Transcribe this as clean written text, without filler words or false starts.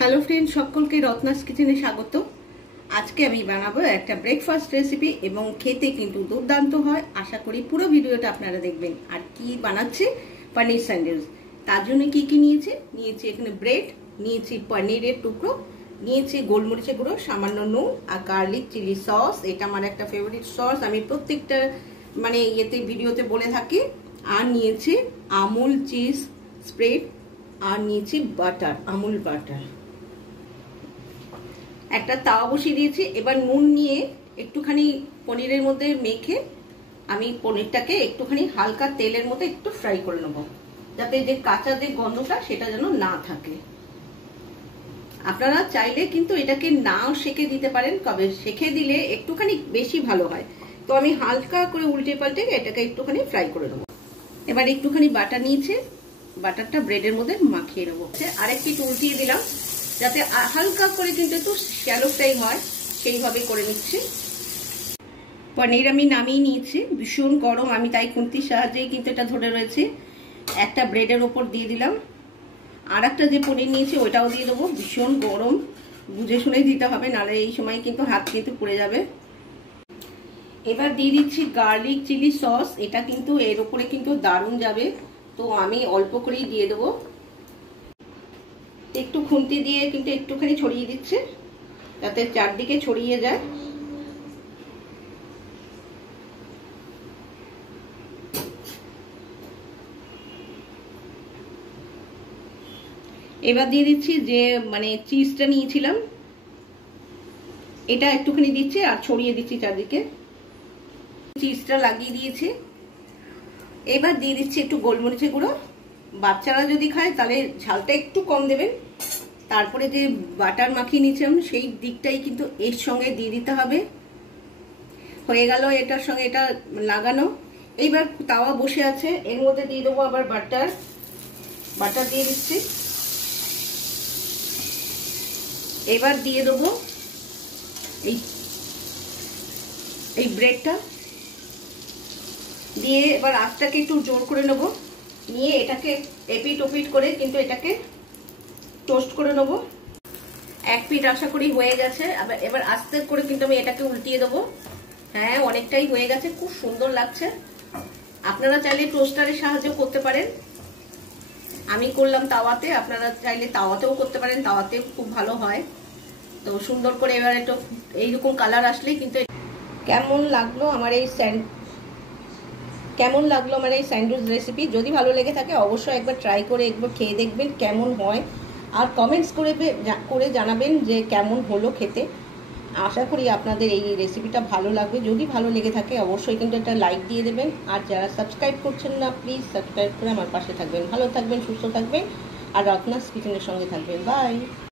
Hello friend, সকলকে রত্নাস কিচেনে স্বাগত। আজকে আমি বানাবো একটা ব্রেকফাস্ট রেসিপি এবং খেতে কিন্তু দুর্দান্ত হয়। আশা করি পুরো ভিডিওটা আপনারা দেখবেন। আর কি বানাচ্ছি? পনির স্যান্ডউইচ। তার জন্য কি কি নিয়েছি এখানে ব্রেড নিয়েছি, পনিরের টুকরো নিয়েছি, গোলমরিচের গুঁড়ো, সামান্য নুন আর গার্লিক চিলি সস। এটা আমার একটা ফেভারিট সস, আমি প্রত্যেকটা ভিডিওতে বলে থাকি। আর নিয়েছি আমুল চিজ স্প্রেড, আর নিয়েছি বাটার, আমুল বাটার। একটা তাওয়া বসিয়ে দিয়েছি। এবার নুন নিয়ে একটুখানি পনিরের মধ্যে মেখে আমি পনিরটাকে একটুখানি হালকা তেলের মধ্যে একটু ফ্রাই করে নেবো, যাতে যে কাঁচা যে গন্ধটা সেটা যেন না থাকে। আপনারা চাইলে কিন্তু এটাকে নাও সেকে দিতে পারেন, তবে সেকে দিলে একটুখানি বেশি ভালো হয়। তো আমি হালকা করে উল্টে পাল্টে এটাকে একটুখানি ফ্রাই করে নেবো। এবার একটুখানি বাটার নিয়েছে, বাটারটা ব্রেডের মধ্যে মাখিয়ে নেবো। আরেকটি উল্টিয়ে দিলাম যাতে হালকা করে কিন্তু একটু শ্যালো ফ্রাই হয়, সেইভাবে করে নিচ্ছি। পনির আমি নামিয়ে নিয়েছি, ভীষণ গরম, আমি তাই খুন্তির সাহায্যেই কিন্তু এটা ধরে রয়েছে। একটা ব্রেডের ওপর দিয়ে দিলাম, আর একটা যে পনির নিয়েছি ওইটাও দিয়ে দেবো। ভীষণ গরম, বুঝে শুনেই দিতে হবে, নাহলে এই সময় কিন্তু হাত কিন্তু পুড়ে যাবে। এবার দিয়ে দিচ্ছি গার্লিক চিলি সস, এটা কিন্তু এর উপরে কিন্তু দারুণ যাবে। তো আমি অল্প করেই দিয়ে দেবো, একটু খুন্তি দিয়ে কিন্তু একটুখানি ছড়িয়ে দিচ্ছে যাতে চারদিকে ছড়িয়ে যায়। এবার দিয়ে দিচ্ছি যে চিজটা নিয়েছিলাম, এটা একটুখানি দিচ্ছি আর ছড়িয়ে দিচ্ছি চারদিকে। চিজটা লাগিয়ে দিয়েছি। এবার দিয়ে দিচ্ছি একটু গোলমরিচের গুঁড়ো। বাচ্চারা যদি খায় তাহলে ঝালটা একটু কম দেবেন। তারপরে যে বাটার মাখিয়ে নিয়েছিলাম সেই দিকটাই কিন্তু এর সঙ্গে দিয়ে দিতে হবে। হয়ে গেল এটার সঙ্গে এটা লাগানো। এইবার তাওয়া বসে আছে, এর মধ্যে দিয়ে দেবো আবার বাটার। বাটার দিয়ে দিচ্ছি। এবার দিয়ে দেবো এই ব্রেডটা দিয়ে এবার আঁচটাকে একটু জোর করে নেবো, নিয়ে এটাকে এপিট ওপিট করে কিন্তু এটাকে টোস্ট করে নেবো। এক পিঠ আশা করি হয়ে গেছে। এবার আস্তে করে কিন্তু আমি এটাকে উল্টিয়ে দেবো। হ্যাঁ, অনেকটাই হয়ে গেছে, খুব সুন্দর লাগছে। আপনারা চাইলে টোস্টারের সাহায্য করতে পারেন, আমি করলাম তাওয়াতে। আপনারা চাইলে তাওয়াতেও করতে পারেন, তাওয়াতেও খুব ভালো হয়। তো সুন্দর করে এবার একটু এইরকম কালার আসলেই কিন্তু। কেমন লাগলো আমার এই স্যান্ডউইচ রেসিপি? যদি ভালো লেগে থাকে অবশ্যই একবার ট্রাই করে একবার খেয়ে দেখবেন কেমন হয়, আর কমেন্টস করে জানাবেন যে কেমন হলো খেতে। আশা করি আপনাদের এই রেসিপিটা ভালো লাগবে। যদি ভালো লেগে থাকে অবশ্যই কিন্তু একটা লাইক দিয়ে দেবেন। আর যারা সাবস্ক্রাইব করছেন না, প্লিজ সাবস্ক্রাইব করে আমার পাশে থাকবেন। ভালো থাকবেন, সুস্থ থাকবেন, আর রত্নাস কিচেনের সঙ্গে থাকবেন। বাই।